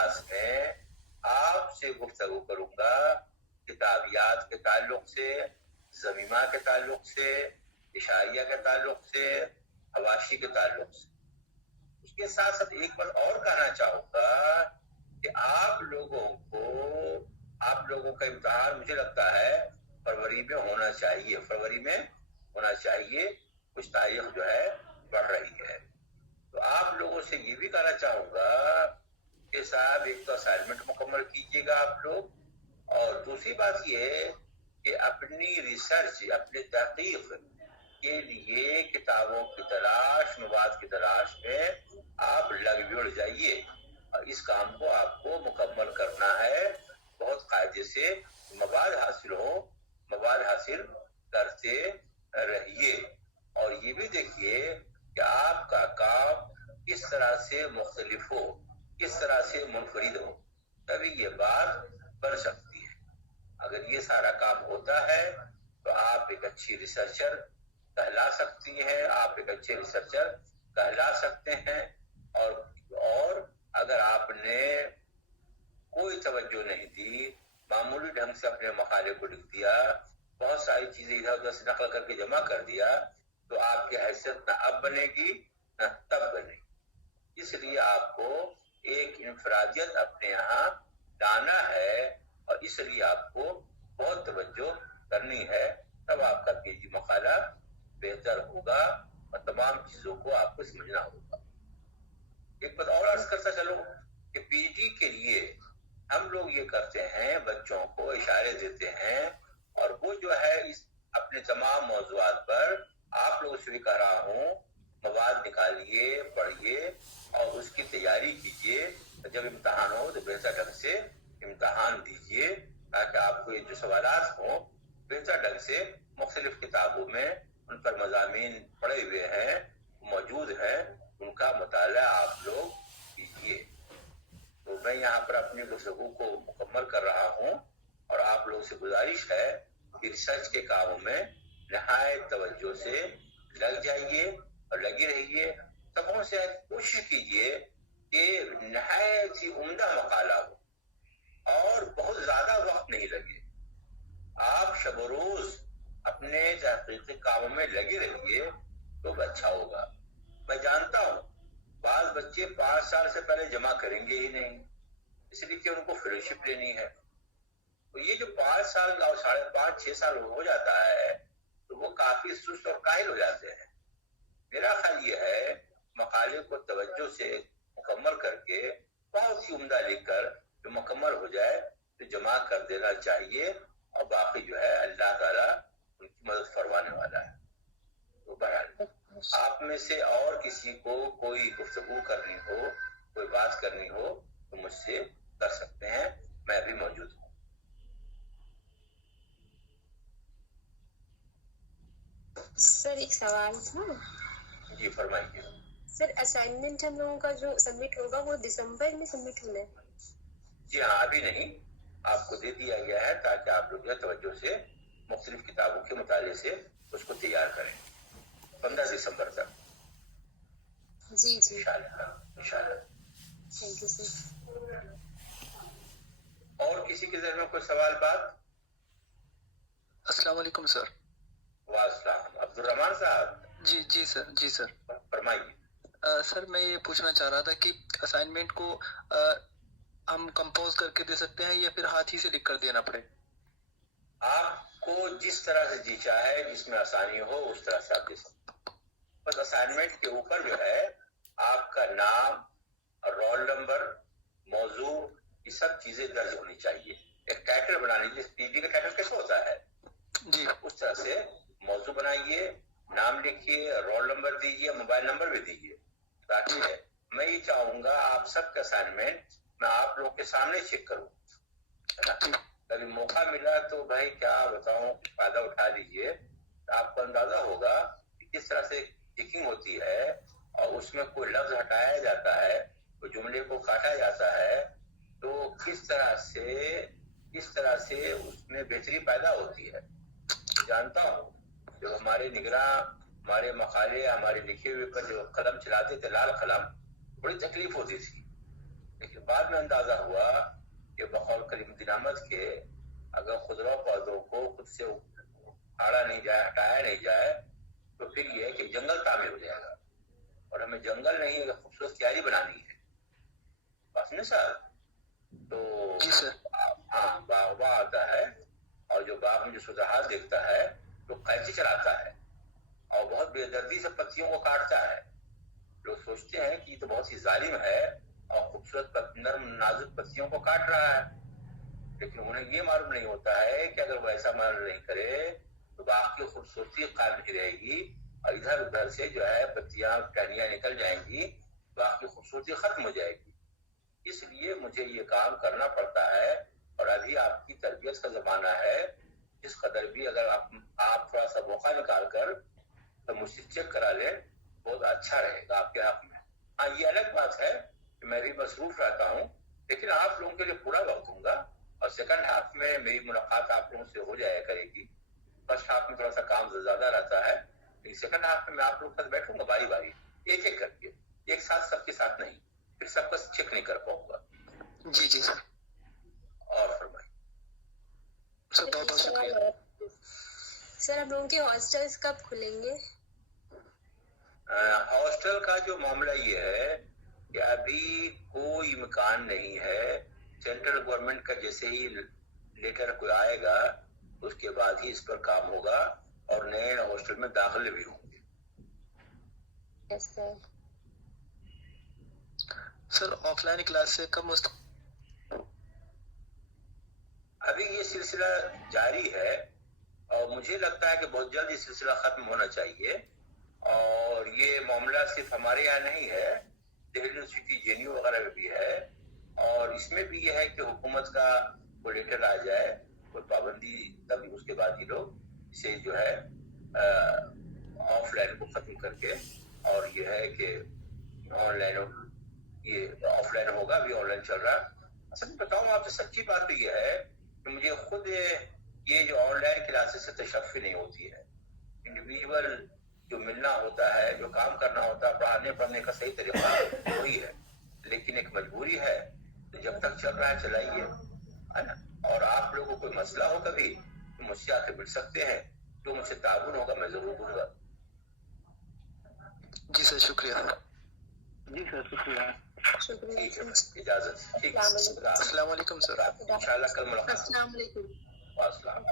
Class में आपसे गुफ्तगू करूंगा किताबियात के ताल्लुक से, ज़मीमा के ताल्लुक से, इशारिया के ताल्लुक से, हवाशी के ताल्लुक से। उसके साथ साथ एक बार और कहना चाहूंगा कि आप लोगों का इम्तिहान मुझे लगता है फरवरी में होना चाहिए। कुछ तारीख जो है बढ़ रही है, तो आप लोगों से ये भी कहना चाहूंगा कि साहब एक तो असाइनमेंट मुकम्मल कीजिएगा आप लोग, और दूसरी बात ये कि अपनी रिसर्च, अपने तहकीक के लिए किताबों की तलाश, मवाद की तलाश में आप लग भी उड़ जाइए, और इस काम को आपको मुकम्मल करना है। बहुत कायदे से मवाद हासिल करते रहिए, और ये भी देखिए कि आपका काम किस तरह से मुख्तलिफ हो, किस तरह से मुनफरिद हो, तभी ये बात बन सकती है। अगर ये सारा काम होता है तो आप एक अच्छी रिसर्चर कहला सकती हैं, आप एक अच्छे रिसर्चर कहला सकते हैं। और अगर आपने कोई तवज्जो नहीं दी, मामूली ढंग से अपने मकाले को लिख दिया, बहुत सारी चीजें इधर उधर से नकल करके जमा कर दिया, तो आपकी हैसियत न अब बनेगी न तब बनेगी। इसलिए आपको एक इनफरादियत अपने यहाँ लाना है, और इसलिए आपको बहुत तवज्जो करनी है, तब आपका पीजी मकाला बेहतर होगा और तमाम चीजों को आपको समझना होगा। एक बात और अर्ज करता चलो कि पीजी के लिए हम लोग ये करते हैं, बच्चों को इशारे देते हैं, और वो जो है इस अपने तमाम मौज़ूआत पर आप लोगों से भी कह रहा हूँ, मवाद निकालिए, पढ़िए और उसकी तैयारी कीजिए। जब इम्तहान हो तो बेहतर ढंग से इम्तहान दीजिए, ताकि आपको ये जो सवालात हों बेहतर ढंग से मुख्तलिफ किताबों में उन पर मज़ामीन पड़े हुए हैं, मौजूद हैं, उनका मुताला आप लोग कीजिए। तो मैं यहाँ पर अपनी गुफ्तगू को मुकम्मल कर रहा हूँ, और आप लोगों से गुजारिश है कि रिसर्च के कामों में नहायत तवज्जो से लग जाइए और लगी रहिए। सबों से कोशिश कीजिए कि नहायत ही उम्दा मकाला हो और बहुत ज्यादा वक्त नहीं लगे। आप शब रोज अपने तहकीकी कामों में लगे रहिए तो अच्छा होगा। मैं जानता हूँ बाज बच्चे 5 साल से पहले जमा करेंगे ही नहीं, इसलिए कि उनको फेलोशिप लेनी है। तो ये जो 5 साल और 5.5-6 साल हो जाता है, तो वो काफी सुस्त और काहिल हो जाते हैं। मेरा ख्याल ये है मकाले को तवज्जो से मुकम्मल करके बहुत ही उम्दा लिखकर जो मुकम्मल हो जाए तो जमा कर देना चाहिए, और बाकी जो है अल्लाह ताला उनकी मदद फरमाने वाला है। तो बहरहाल आप में से और किसी को कोई गुफ्तगू करनी हो, कोई बात करनी हो, तो मुझसे कर सकते हैं, मैं भी मौजूद हूँ। सर एक सवाल था। जी फरमाइए। सर असाइनमेंट हम लोगों का जो सबमिट होगा वो दिसंबर में सबमिट होना है? जी हाँ, अभी नहीं, आपको दे दिया गया है ताकि आप लोग तवज्जो से मुख्तलिफ किताबों के मुताले से उसको तैयार करें 15 दिसंबर तक। जी जी इंशाल्लाह। Thank you sir. और किसी के ज़हन में कोई सवाल बात? अस्सलाम वालेकुम सर। वालेकुम। अब्दुल रहमान साहब। जी सर फरमाइए। सर मैं ये पूछना चाह रहा था कि असाइनमेंट को हम कंपोज करके दे सकते हैं या फिर हाथ ही से लिख कर देना पड़े? आपको जिस तरह से जी चाहे, जिसमें आसानी हो उस तरह से आप दे सकते हैं। बस असाइनमेंट के ऊपर जो है आपका नाम, रोल नंबर, मौजू, ये सब चीजें दर्ज होनी चाहिए। एक टाइटल बना लीजिए, पीडी का टाइटल कैसे होता है जी, उस तरह से मौजू बनाइए, नाम लिखिए, रोल नंबर दीजिए, मोबाइल नंबर भी दीजिए, ताकि मैं ये चाहूंगा आप सबका असाइनमेंट मैं आप लोग के सामने चेक करूँ, है ना। कभी मौका मिला तो भाई क्या बताऊं, फायदा उठा लीजिए, तो आपको अंदाजा होगा कि किस तरह से चेकिंग होती है, और उसमें कोई लफ्ज हटाया जाता है, कोई जुमले को काटा जाता है, तो किस तरह से उसमें बेहतरी पैदा होती है। जानता हूँ जो हमारे निगरां, हमारे मकाले, हमारे लिखे हुए पर जो कलम चलाते थे, लाल कलम, बड़ी तकलीफ होती थी। لیکن بعد میں اندازہ ہوا کہ بقول کریم الدین احمد کے اگر خضرا پودوں کو خود سے آڑا نہیں جائے، ہٹایا نہیں جائے، تو پھر یہ ہے کہ جنگل تعمیر ہو جائے گا، اور ہمیں جنگل نہیں ہے، خوبصورت کیاری بنانی ہے، بس نہیں سر؟ تو جی سر، ہاں باغباں آتا ہے اور جو باغ میں جو صورتحال دیکھتا ہے تو قینچی چلاتا ہے اور بہت بے دردی سے پتیوں کو کاٹتا ہے. لوگ سوچتے ہیں کہ یہ تو بہت ہی ظالم ہے اور خوبصورت نرم نازک پتیوں کو کاٹ رہا ہے، لیکن انہیں یہ معلوم نہیں ہوتا ہے کہ اگر وہ ایسا عمل نہیں کرے تو باغ کی خوبصورتی قائم نہیں رہے گی اور ادھر ادھر سے جو ہے پتیاں ٹہنیاں نکل جائیں گی، باغ کی خوبصورتی ختم ہو جائے گی. اس لیے مجھے یہ کام کرنا پڑتا ہے، اور ابھی آپ کی تربیت کا زمانہ ہے، جس قدر بھی اگر آپ تھوڑا سا موقع نکال کر تو مجھ سے چیک کرا لیں، بہت اچھا رہے گا آپ کے حق میں. ہاں یہ الگ بات ہے کہ میں بھی مصروف رہتا ہوں، لیکن آپ لوگوں کے لیے پورا وقت دوں گا، اور سیکنڈ ہاف میں میری ملاقات آپ لوگوں سے ہو جایا کرے گی. فرسٹ ہاف میں تھوڑا سا کام زیادہ رہتا ہے، لیکن سیکنڈ ہاف میں آپ لوگ کے ساتھ بیٹھوں گا باری باری، ایک ایک کر کے، ایک ساتھ سب کے ساتھ نہیں، پھر سب کا چیک نہیں کر پاؤں گا. جی جی سر. اور فرمائیے سر بہت بہت شکریہ. سر ہم لوگوں کے ہاسٹلس کب کھلیں گے؟ ہاسٹل کا جو معاملہ یہ ہے کہ ابھی کوئی امکان نہیں ہے. سینٹرل گورنمنٹ کا جیسے ہی لیٹر کوئی آئے گا اس کے بعد ہی اس پر کام ہوگا اور نئے ہاسٹل میں داخلے بھی ہوں گے. یس سر. سر آف لائن کلاس سے کب ابھی یہ سلسلہ جاری ہے اور مجھے لگتا ہے کہ بہت جلد یہ سلسلہ ختم ہونا چاہیے. اور یہ معاملہ صرف ہمارے یہاں نہیں ہے، دہلی یونیورسٹی JNU وغیرہ میں بھی ہے، اور اس میں بھی یہ ہے کہ حکومت کا کوئی لیٹر آ جائے، کوئی پابندی، تب اس کے بعد یہ لوگ اسے جو ہے آف لائن کو ختم کر کے، اور یہ ہے کہ آن لائن، یہ آف لائن ہوگا، ابھی آن لائن چل رہا ہے. اصل میں بتاؤں آپ سے سچی بات تو یہ ہے کہ مجھے خود یہ جو آن لائن کلاسز سے تشفی نہیں ہوتی ہے. انڈیویجول جو ملنا ہوتا ہے، جو کام کرنا ہوتا ہے، پڑھنے کا صحیح طریقہ وہی ہے، لیکن ایک مجبوری ہے. تو جب تک چل رہا ہے چلائیے، ہے نا. اور آپ لوگوں کو کوئی مسئلہ ہو کبھی تو مجھ سے آ کے مل سکتے ہیں، جو مجھ سے تعاون ہوگا میں ضرور دوں گا. جی سر شکریہ. جی سر شکریہ. ٹھیک ہے، اجازت. ٹھیک، السلام علیکم سر. انشاءاللہ کل ملاقات. السلام علیکم. السلام.